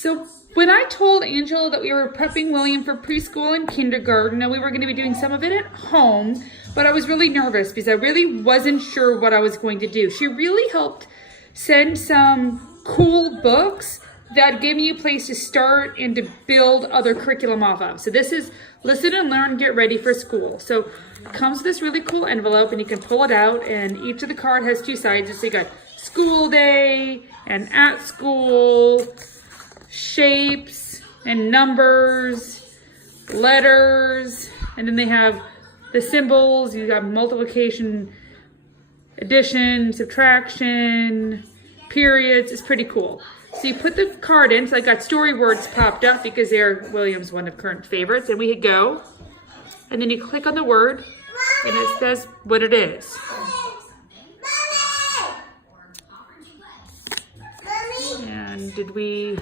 So when I told Angela that we were prepping William for preschool and kindergarten, and we were going to be doing some of it at home, but I was really nervous because I really wasn't sure what I was going to do. She really helped send some cool books that gave me a place to start and to build other curriculum off of. So this is Listen and Learn, Get Ready for School. So it comes with this really cool envelope, and you can pull it out, and each of the card has two sides. So you got school day and at school, shapes and numbers, letters, and then they have the symbols. You got multiplication, addition, subtraction, periods. It's pretty cool. So you put the card in. So I got story words popped up because they're William's one of current favorites. And we hit go. And then you click on the word and it says what it is. And did we...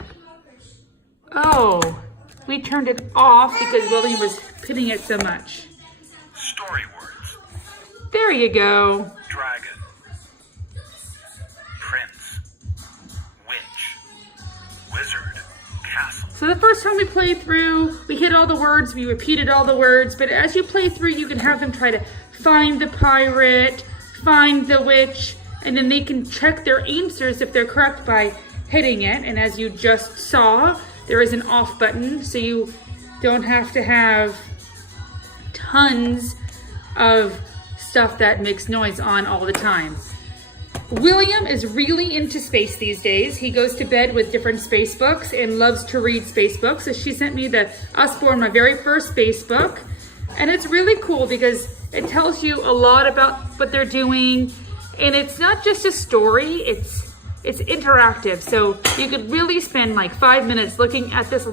Oh, we turned it off because William was pitting it so much. Story words. There you go. Dragon. Prince. Witch. Wizard. Castle. So the first time we played through, we hit all the words, we repeated all the words, but as you play through, you can have them try to find the pirate, find the witch, and then they can check their answers if they're correct by hitting it. And as you just saw, there is an off button, so you don't have to have tons of stuff that makes noise on all the time. William is really into space these days. He goes to bed with different space books and loves to read space books. So she sent me the Usborne, my very first space book. And it's really cool because it tells you a lot about what they're doing. And it's not just a story, it's interactive. So you could really spend like 5 minutes looking at this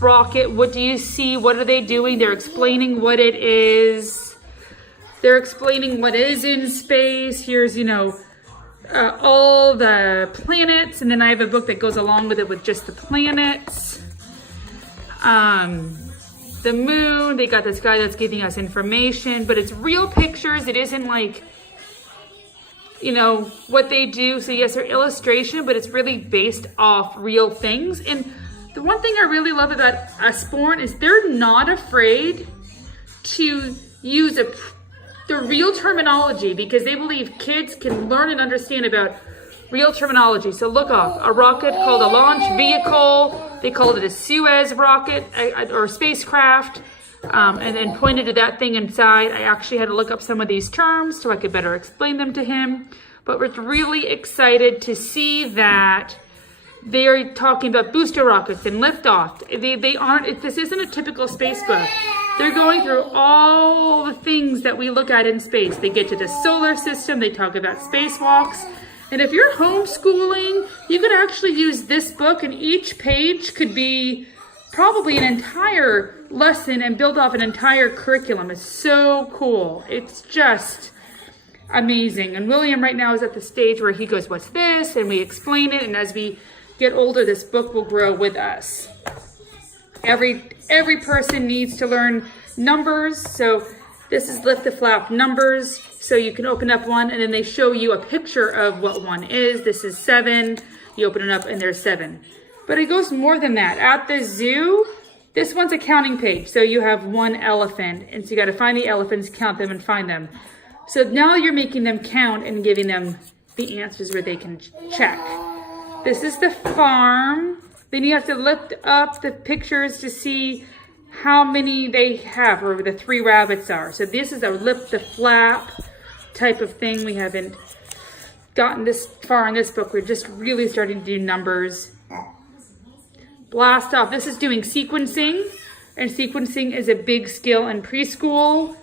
rocket. What do you see? What are they doing? They're explaining what it is. They're explaining what is in space. Here's, all the planets. And then I have a book that goes along with it with just the planets. The moon, they got this guy that's giving us information, but it's real pictures. It isn't like, what they do. So yes, they're illustration, but it's really based off real things. And the one thing I really love about Usborne is they're not afraid to use the real terminology because they believe kids can learn and understand about real terminology. So look up a rocket called a launch vehicle. They called it a Suez rocket or spacecraft. And then pointed to that thing inside. I actually had to look up some of these terms so I could better explain them to him. But we're really excited to see that they're talking about booster rockets and liftoff. They aren't, this isn't a typical space book. They're going through all the things that we look at in space. They get to the solar system, they talk about spacewalks. And if you're homeschooling, you could actually use this book, and each page could be probably an entire lesson and build off an entire curriculum. It's so cool. It's just amazing. And William right now is at the stage where he goes, what's this? And we explain it. And as we get older, this book will grow with us. Every person needs to learn numbers. So this is Lift the Flap numbers. So you can open up one and then they show you a picture of what one is. This is 7. You open it up and there's 7. But it goes more than that. At the zoo, this one's a counting page. So you have one elephant. And so you got to find the elephants, count them, and find them. So now you're making them count and giving them the answers where they can check. This is the farm. Then you have to lift up the pictures to see how many they have, or the 3 rabbits are. So this is a lift the flap type of thing. We haven't gotten this far in this book. We're just really starting to do numbers. Blast off. This is doing sequencing, and sequencing is a big skill in preschool.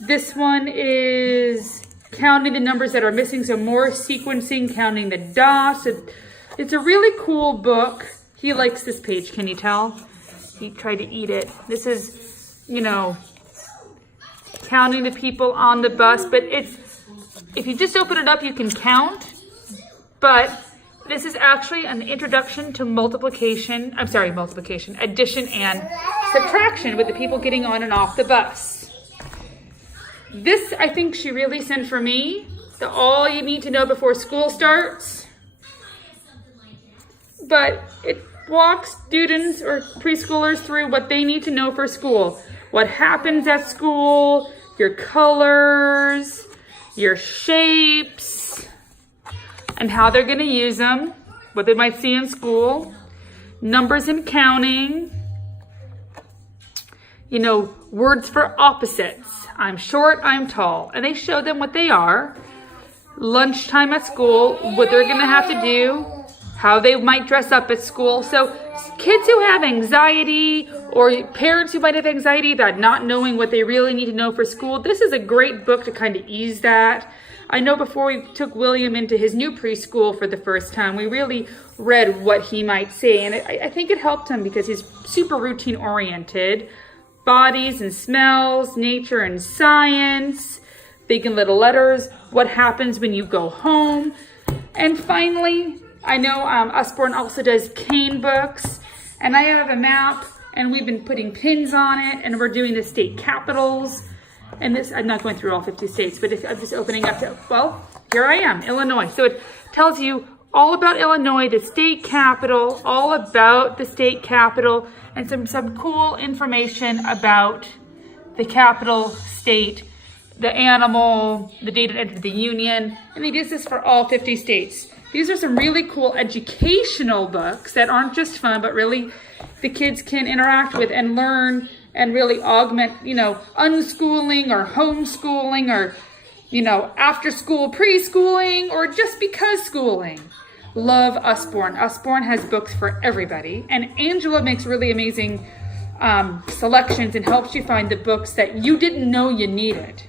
This one is counting the numbers that are missing, so more sequencing, counting the dots. It's a really cool book. He likes this page, can you tell? He tried to eat it. This is, counting the people on the bus, but if you just open it up, you can count, but this is actually an introduction to multiplication, addition and subtraction with the people getting on and off the bus. This, I think she really sent for me, the all you need to know before school starts. but it walks students or preschoolers through what they need to know for school. What happens at school, your colors, your shapes, and how they're going to use them, what they might see in school, numbers and counting, you know, words for opposites. I'm short, I'm tall. And they show them what they are. Lunchtime at school, what they're going to have to do, how they might dress up at school. So kids who have anxiety or parents who might have anxiety about not knowing what they really need to know for school, this is a great book to kind of ease that. I know before we took William into his new preschool for the first time, we really read what he might say. And I think it helped him because he's super routine oriented. Bodies and smells, nature and science, big and little letters, what happens when you go home. And finally, I know Usborne also does cane books, and I have a map, and we've been putting pins on it, and we're doing the state capitals. And this, I'm not going through all 50 states, but I'm just opening up to, well, here I am, Illinois. So it tells you all about Illinois, the state capital, all about the state capital, and some cool information about the capital state, the animal, the date it entered the Union, and he does this for all 50 states. These are some really cool educational books that aren't just fun, but really the kids can interact with and learn and really augment, you know, unschooling or homeschooling or, you know, after school preschooling or just because schooling. Love Usborne. Usborne has books for everybody. And Angela makes really amazing selections and helps you find the books that you didn't know you needed.